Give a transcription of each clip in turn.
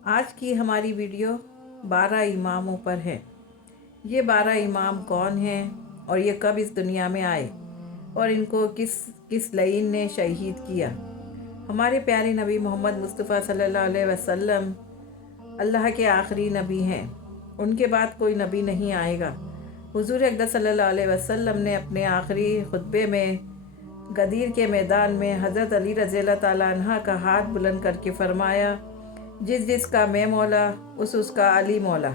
آج کی ہماری ویڈیو 12 اماموں پر ہے۔ یہ 12 امام کون ہیں اور یہ کب اس دنیا میں آئے اور ان کو کس لعین نے شہید کیا؟ ہمارے پیارے نبی محمد مصطفیٰ صلی اللہ علیہ وسلم اللہ کے آخری نبی ہیں۔ ان کے بعد کوئی نبی نہیں آئے گا۔ حضور اقدس صلی اللہ علیہ وسلم نے اپنے آخری خطبے میں غدیر کے میدان میں حضرت علی رضی اللہ تعالیٰ عنہ کا ہاتھ بلند کر کے فرمایا، جس کا میں مولا اس کا علی مولا۔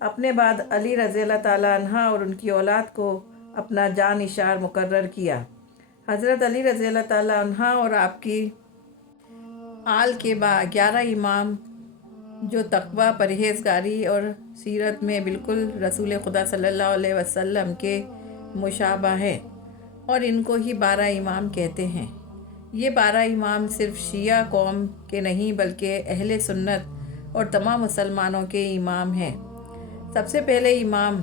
اپنے بعد علی رضی اللہ تعالیٰ عنہ اور ان کی اولاد کو اپنا جانشار مقرر کیا۔ حضرت علی رضی اللہ تعالیٰ عنہ اور آپ کی آل کے 11 امام جو تقویٰ، پرہیزگاری اور سیرت میں بالکل رسول خدا صلی اللہ علیہ وسلم کے مشابہ ہیں، اور ان کو ہی 12 امام کہتے ہیں۔ یہ 12 امام صرف شیعہ قوم کے نہیں بلکہ اہل سنت اور تمام مسلمانوں کے امام ہیں۔ سب سے پہلے امام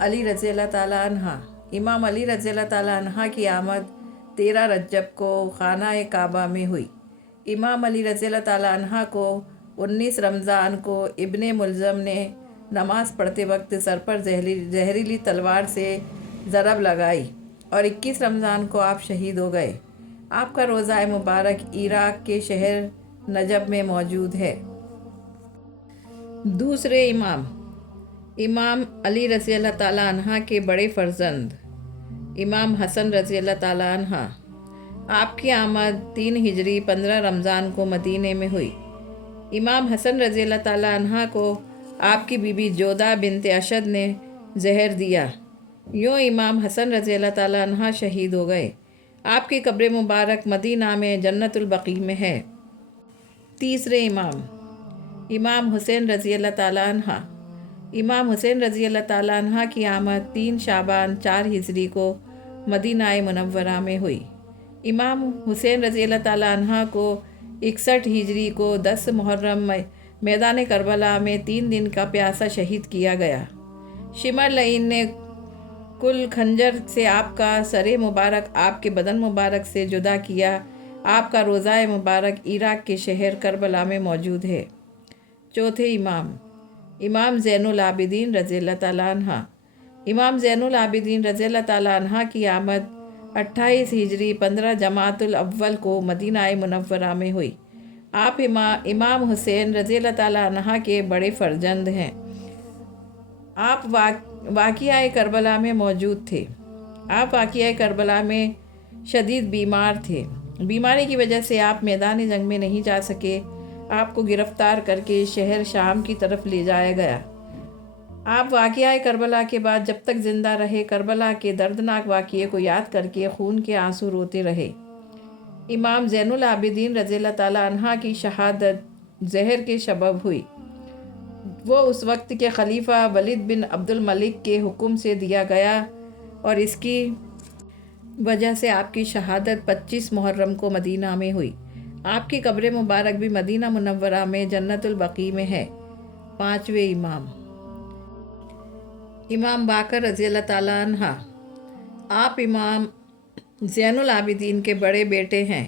علی رضی اللہ تعالیٰ عنہ۔ امام علی رضی اللہ تعالیٰ عنہ کی آمد 13 رجب کو خانہ کعبہ میں ہوئی۔ امام علی رضی اللہ تعالیٰ عنہ کو 19 رمضان کو ابن ملجم نے نماز پڑھتے وقت سر پر زہریلی تلوار سے ضرب لگائی اور 21 رمضان کو آپ شہید ہو گئے۔ آپ کا روضہ مبارک عراق کے شہر نجب میں موجود ہے۔ دوسرے امام علی رضی اللہ تعالیٰ عنہ کے بڑے فرزند امام حسن رضی اللہ تعالیٰ عنہ۔ آپ کی آمد 3 ہجری 15 رمضان کو مدینے میں ہوئی۔ امام حسن رضی اللہ تعالیٰ عنہ کو آپ کی بیوی جودہ بنت اشد نے زہر دیا۔ یوں امام حسن رضی اللہ تعالیٰ عنہ شہید ہو گئے۔ آپ کی قبر مبارک مدینہ میں جنت البقیع میں ہے۔ تیسرے امام حسین رضی اللہ تعالیٰ عنہ۔ امام حسین رضی اللہ تعالیٰ عنہ کی آمد 3 شعبان 4 ہجری کو مدینہ منورہ میں ہوئی۔ امام حسین رضی اللہ تعالیٰ عنہ کو 61 ہجری کو 10 محرم میدان کربلا میں 3 دن کا پیاسا شہید کیا گیا۔ شمر لعین نے کل خنجر سے آپ کا سر مبارک آپ کے بدن مبارک سے جدا کیا۔ آپ کا روضہ مبارک عراق کے شہر کربلا میں موجود ہے۔ چوتھے امام زین العابدین رضی اللہ تعالیٰ عنہ۔ امام زین العابدین رضی اللہ تعالیٰ عنہ کی آمد 28 ہجری 15 جمادی الاول کو مدینہ منورہ میں ہوئی۔ آپ امام حسین رضی اللہ تعالیٰ عنہ کے بڑے فرزند ہیں۔ آپ واقعہ کربلا میں موجود تھے۔ آپ واقعہ کربلا میں شدید بیمار تھے۔ بیماری کی وجہ سے آپ میدان جنگ میں نہیں جا سکے۔ آپ کو گرفتار کر کے شہر شام کی طرف لے جایا گیا۔ آپ واقعہ کربلا کے بعد جب تک زندہ رہے کربلا کے دردناک واقعے کو یاد کر کے خون کے آنسو روتے رہے۔ امام زین العابدین رضی اللہ تعالیٰ عنہ کی شہادت زہر کے سبب ہوئی۔ وہ اس وقت کے خلیفہ ولید بن عبد الملک کے حکم سے دیا گیا اور اس کی وجہ سے آپ کی شہادت 25 محرم کو مدینہ میں ہوئی۔ آپ کی قبر مبارک بھی مدینہ منورہ میں جنت البقیع میں ہے۔ پانچویں امام باقر رضی اللہ تعالیٰ عنہ۔ آپ امام زین العابدین کے بڑے بیٹے ہیں۔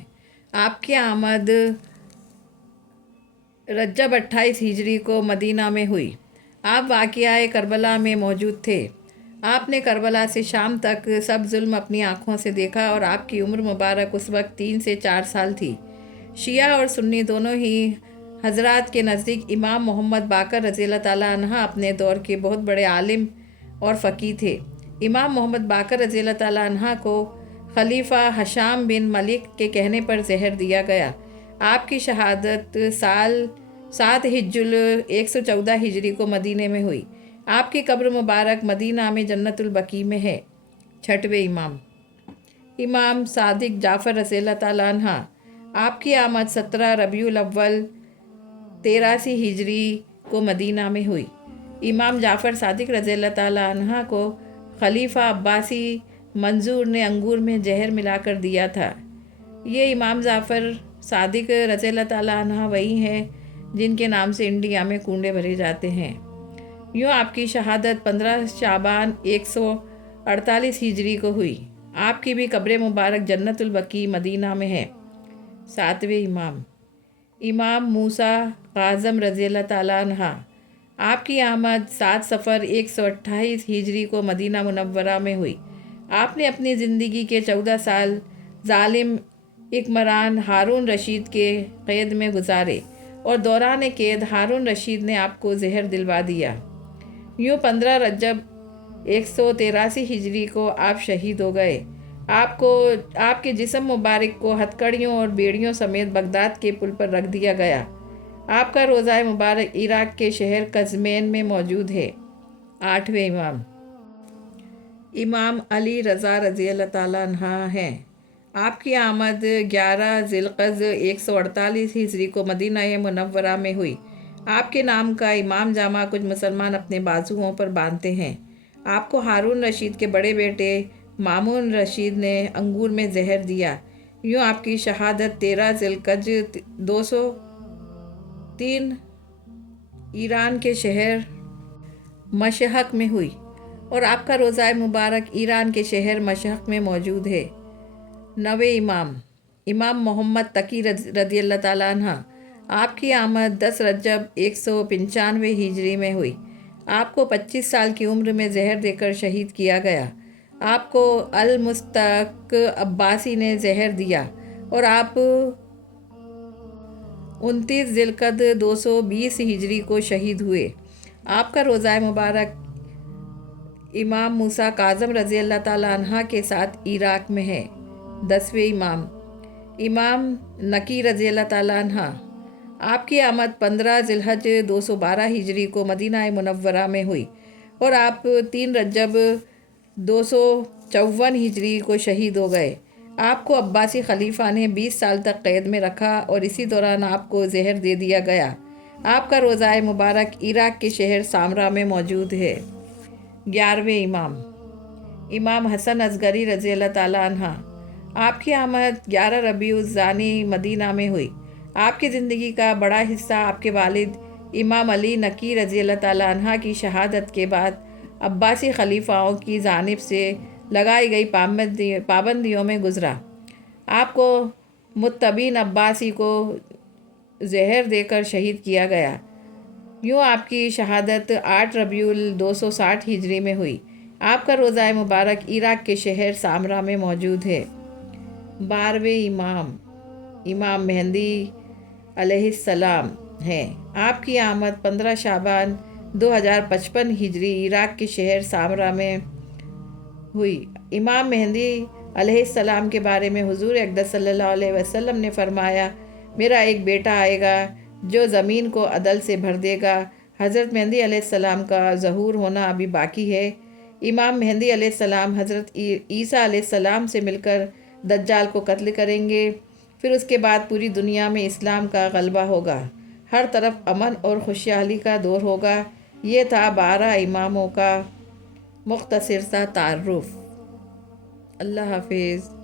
آپ کی آمد رجب 28 ہجری کو مدینہ میں ہوئی۔ آپ واقعہ کربلا میں موجود تھے۔ آپ نے کربلا سے شام تک سب ظلم اپنی آنکھوں سے دیکھا اور آپ کی عمر مبارک اس وقت 3 سے 4 سال تھی۔ شیعہ اور سنی دونوں ہی حضرات کے نزدیک امام محمد باقر رضی اللہ تعالیٰ عنہ اپنے دور کے بہت بڑے عالم اور فقیہ تھے۔ امام محمد باقر رضی اللہ تعالیٰ عنہ کو خلیفہ ہشام بن ملک کے کہنے پر زہر دیا گیا۔ آپ کی شہادت سال 7 114 ہجری کو مدینے میں ہوئی۔ آپ کی قبر مبارک مدینہ میں جنت البقیع میں ہے۔ چھٹویں امام صادق جعفر رضی اللہ تعالیٰ عنہ۔ آپ کی آمد 17 ربیع الاول 83 ہجری کو مدینہ میں ہوئی۔ امام جعفر صادق رضی اللہ تعالیٰ عنہ کو خلیفہ عباسی منظور نے انگور میں زہر ملا کر دیا تھا۔ یہ امام جعفر صادق رضی اللہ تعالیٰ عنہ وہی ہیں جن کے نام سے انڈیا میں کنڈے بھرے جاتے ہیں۔ یوں آپ کی شہادت 15 شعبان 148 ہجری کو ہوئی۔ آپ کی بھی قبر مبارک جنت البقیع مدینہ میں ہے۔ ساتویں امام موسیٰ کاظم رضی اللہ تعالیٰ عنہ، آپ کی آمد 7 صفر 128 ہجری کو مدینہ منورہ میں ہوئی۔ آپ نے اپنی زندگی کے 14 سال ظالم حکمران ہارون رشید کے قید میں گزارے، اور دوران قید ہارون رشید نے آپ کو زہر دلوا دیا۔ یوں 15 رجب 183 ہجری کو آپ شہید ہو گئے۔ آپ کے جسم مبارک کو ہتھکڑیوں اور بیڑیوں سمیت بغداد کے پل پر رکھ دیا گیا۔ آپ کا روضہ مبارک عراق کے شہر قزمین میں موجود ہے۔ 8ویں امام امام علی رضا رضی اللہ تعالیٰ عنہ ہیں۔ آپ کی آمد 11 ذی القعدہ 148 ہجری کو مدینہ منورہ میں ہوئی۔ آپ کے نام کا امام جامع کچھ مسلمان اپنے بازوؤں پر باندھتے ہیں۔ آپ کو ہارون رشید کے بڑے بیٹے مامون رشید نے انگور میں زہر دیا۔ یوں آپ کی شہادت 13 ذی القعدہ 203 ایران کے شہر مشہق میں ہوئی، اور آپ کا روضہ مبارک ایران کے شہر مشہق میں موجود ہے۔ 9ویں امام امام محمد تقی رضی اللہ تعالیٰ عنہ، آپ کی آمد 10 رجب 195 ہجری میں ہوئی۔ آپ کو 25 سال کی عمر میں زہر دے کر شہید کیا گیا۔ آپ کو المستق عباسی نے زہر دیا، اور آپ 29 ذی القعدہ 220 ہجری کو شہید ہوئے۔ آپ کا روضہ مبارک امام موسیٰ کاظم رضی اللہ تعالیٰ عنہ کے ساتھ عراق میں ہے۔ 10ویں امام امام نقی رضی اللہ تعالیٰ عنہ، آپ کی آمد 15 ذی الحجہ 212 ہجری کو مدینہ منورہ میں ہوئی، اور آپ 3 رجب 254 ہجری کو شہید ہو گئے۔ آپ کو عباسی خلیفہ نے 20 سال تک قید میں رکھا، اور اسی دوران آپ کو زہر دے دیا گیا۔ آپ کا روضہ مبارک عراق کے شہر سامرا میں موجود ہے۔ 11ویں امام امام حسن اصغری رضی اللہ تعالیٰ عنہ، آپ کی آمد 11 ربیع الثانی مدینہ میں ہوئی۔ آپ کی زندگی کا بڑا حصہ آپ کے والد امام علی نقی رضی اللہ تعالیٰ عنہ کی شہادت کے بعد عباسی خلیفاؤں کی جانب سے لگائی گئی پابندیوں میں گزرا۔ آپ کو متبین عباسی کو زہر دے کر شہید کیا گیا۔ یوں آپ کی شہادت 8 ربیع 260 ہجری میں ہوئی۔ آپ کا روضہ مبارک عراق کے شہر سامرا میں موجود ہے۔ 12ویں امام امام مہدی علیہ السلام ہیں۔ آپ کی آمد 15 شعبان 2055 ہجری عراق کے شہر سامرا میں ہوئی۔ امام مہدی علیہ السلام کے بارے میں حضور اقدس صلی اللہ علیہ وسلم نے فرمایا، میرا ایک بیٹا آئے گا جو زمین کو عدل سے بھر دے گا۔ حضرت مہدی علیہ السلام کا ظہور ہونا ابھی باقی ہے۔ امام مہدی علیہ السلام حضرت عیسیٰ علیہ السلام سے مل کر دجال کو قتل کریں گے، پھر اس کے بعد پوری دنیا میں اسلام کا غلبہ ہوگا، ہر طرف امن اور خوشحالی کا دور ہوگا۔ یہ تھا 12 اماموں کا مختصر سا تعارف۔ اللہ حافظ۔